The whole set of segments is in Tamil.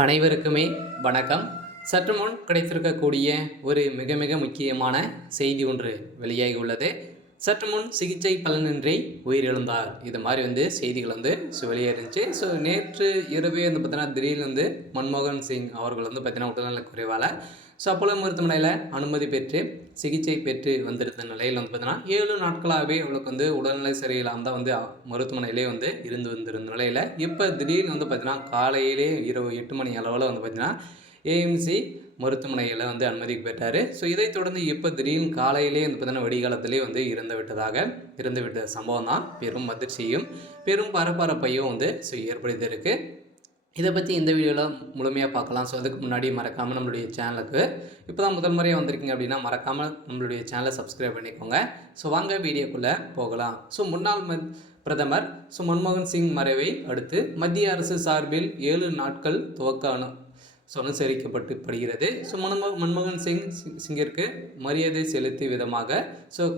அனைவருக்குமே வணக்கம். சற்று முன் கிடைத்திருக்கக்கூடிய ஒரு மிக மிக முக்கியமான செய்தி ஒன்று வெளியாகி உள்ளது. சற்று முன் சிகிச்சை பலனின்றி உயிரிழந்தார். இது மாதிரி செய்திகள் வெளியேறிச்சு. நேற்று இரவே பார்த்தீங்கன்னா திடீர்னு மன்மோகன் சிங் அவர்கள் பார்த்தீங்கன்னா உடல்நலக் குறைவால் அப்போலோ மருத்துவமனையில் அனுமதி பெற்று சிகிச்சை பெற்று வந்திருந்த நிலையில் பார்த்தீங்கன்னா 7 நாட்களாகவே அவளுக்கு உடல்நிலை சரியில்லாமல் தான் மருத்துவமனையிலே இருந்து வந்திருந்த நிலையில் இப்போ திடீர்னு பார்த்தீங்கன்னா காலையிலே இரவு 8 மணி அளவில் பார்த்தீங்கன்னா ஏஎம்சி மருத்துவமனையில் அனுமதி பெற்றார். இதைத் தொடர்ந்து இப்போ திடீர்னு காலையிலே பார்த்தீங்கன்னா வெடிகாலத்திலே இறந்து விட்ட சம்பவம் தான் பெரும் அதிர்ச்சியும் பெரும் பரபரப்பையும் ஏற்படுத்தியிருக்கு. இதை பற்றி இந்த வீடியோவில் முழுமையாக பார்க்கலாம். அதுக்கு முன்னாடி மறக்காமல் நம்மளுடைய சேனலுக்கு இப்போ தான் முதல் முறையாக வந்திருக்கீங்க அப்படின்னா மறக்காமல் நம்மளுடைய சேனலை சப்ஸ்கிரைப் பண்ணிக்கோங்க. வாங்க வீடியோக்குள்ளே போகலாம். முன்னாள் பிரதமர் மன்மோகன் சிங் மறைவை அடுத்து மத்திய அரசு சார்பில் 7 நாட்கள் துவக்க அனுசரிக்கப்படுகிறது. மன்மோகன் சிங்கிற்கு மரியாதை செலுத்திய விதமாக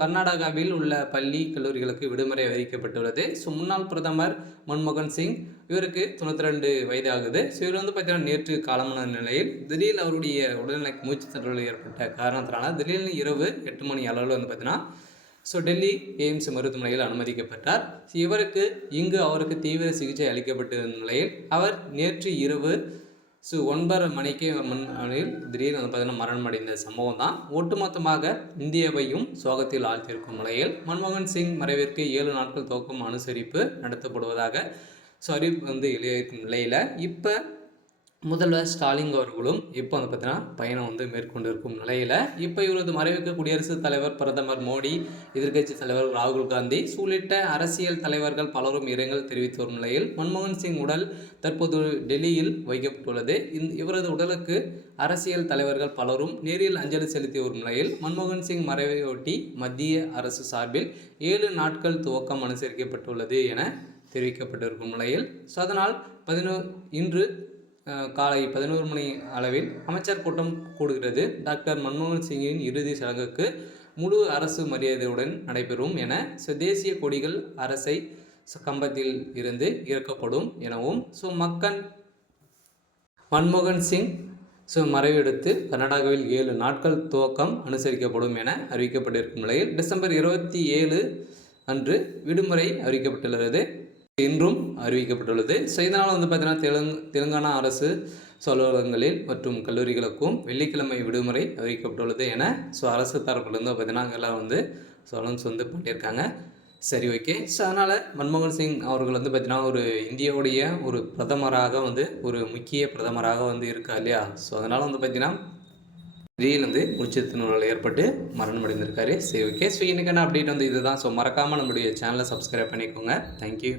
கர்நாடகாவில் உள்ள பள்ளி கல்லூரிகளுக்கு விடுமுறை அறிவிக்கப்பட்டுள்ளது. முன்னாள் பிரதமர் மன்மோகன் சிங் இவருக்கு 92 வயது ஆகுது. இவர் பார்த்தீங்கன்னா நேற்று காலமான நிலையில் திடீர்னு அவருடைய உடல்நிலை மூச்சு திணறல் ஏற்பட்ட காரணத்தினால திடீர்னு இரவு 8 மணி அளவில் பார்த்தீங்கன்னா டெல்லி எய்ம்ஸ் மருத்துவமனையில் அனுமதிக்கப்பட்டார். இவருக்கு அவருக்கு தீவிர சிகிச்சை அளிக்கப்பட்டிருந்த நிலையில் அவர் நேற்று இரவு 9:30 மணிக்கு திடீர்னு பார்த்தீங்கன்னா மரணமடைந்த சம்பவம் தான் ஒட்டுமொத்தமாக இந்தியாவையும் சோகத்தில் ஆழ்த்தியிருக்கும் நிலையில் மன்மோகன் சிங் மறைவிற்கு 7 நாட்கள் துவக்கம் அனுசரிப்பு நடத்தப்படுவதாக அறிவிப்பு வெளியாகும் நிலையில் இப்போ முதல்வர் ஸ்டாலின் அவர்களும் இப்போ பார்த்தீங்கன்னா பயணம் மேற்கொண்டிருக்கும் நிலையில் இப்போ இவரது மறைவுக்கு குடியரசுத் தலைவர் பிரதமர் மோடி, எதிர்க்கட்சி தலைவர் ராகுல் காந்தி உள்ளிட்ட அரசியல் தலைவர்கள் பலரும் இரங்கல் தெரிவித்து வரும் நிலையில் மன்மோகன் சிங் உடல் தற்போது டெல்லியில் வைக்கப்பட்டுள்ளது. இவரது உடலுக்கு அரசியல் தலைவர்கள் பலரும் நேரில் அஞ்சலி செலுத்தி வரும் நிலையில் மன்மோகன் சிங் மறைவையொட்டி மத்திய அரசு சார்பில் 7 நாட்கள் துவக்கம் அனுசரிக்கப்பட்டுள்ளது என தெரிவிக்கப்பட்டிருக்கும் நிலையில் அதனால் இன்று காலை 11 மணி அளவில் அமைச்சர் கூட்டம் கூடுகிறது. டாக்டர் மன்மோகன் சிங்கின் இறுதி சடங்குக்கு முழு அரசு மரியாதையுடன் நடைபெறும் என தேசிய கொடிகள் அரசை கம்பத்தில் இருந்து இறக்கப்படும் எனவும் மன்மோகன் சிங் மறைவெடுத்து கர்நாடகாவில் 7 நாட்கள் துவக்கம் அனுசரிக்கப்படும் என அறிவிக்கப்பட்டிருக்கும் நிலையில் டிசம்பர் 27 அன்று விடுமுறை அறிவிக்கப்பட்டுள்ளது இன்றும் அறிவிக்கப்பட்டுள்ளது. இதனால் பார்த்தீங்கன்னா தெலுங்கானா அரசு அலுவலகங்களில் மற்றும் கல்லூரிகளுக்கும் வெள்ளிக்கிழமை விடுமுறை அறிவிக்கப்பட்டுள்ளது என அரசு தரப்பிலிருந்து பார்த்தீங்கன்னா எல்லாம் பண்ணியிருக்காங்க. சரி, ஓகே. அதனால் மன்மோகன் சிங் அவர்கள் பார்த்தீங்கன்னா ஒரு இந்தியாவுடைய ஒரு பிரதமராக ஒரு முக்கிய பிரதமராக இருக்கா இல்லையா. அதனால் பார்த்தீங்கன்னா திடீர்னு மூச்சு திணறல் ஏற்பட்டு மரணம் அடைந்திருக்காரு. சரி, ஓகே. இன்றைக்கான அப்டேட் இதுதான். மறக்காமல் நம்மளுடைய சேனலை சப்ஸ்கிரைப் பண்ணிக்கோங்க. தேங்க்யூ.